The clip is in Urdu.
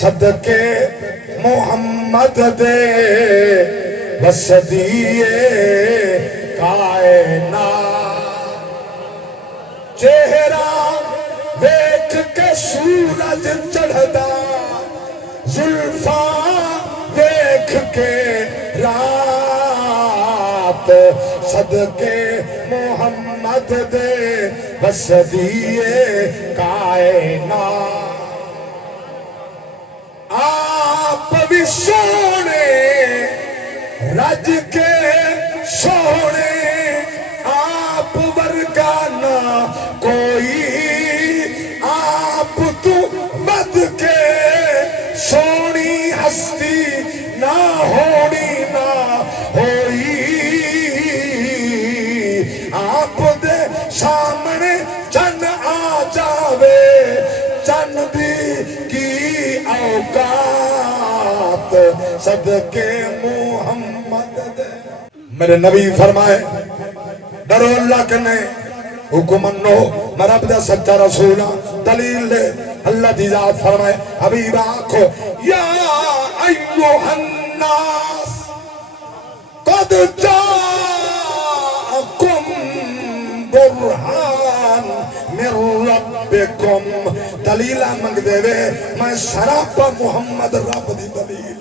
صدقے محمد دے وسدیے کائنات چہرہ ویکھ کے سورج چڑھدا زلفاں ویکھ کے رات صدقے محمد دے وسدیے کائنات آپ بھی سونے رج کے سونے آپ ورگانا کوئی آپ تو بد کے سونی ہستی نہ ہونی نہ ہوئی آپ دے سامنے چند آ جاوے چند دی کی اوقات صدقے محمد دے میرے نبی فرمائے ڈرو اللہ کے نے حکم انو میں رب دا سچا رسول دلیل دے اللہ دی ذات فرمائے حبیب آنکھو یا ایوہ الناس قد جاءکم برہان من ربکم دلیلہ منگ دے وے میں سراپا محمد رب دی دلیل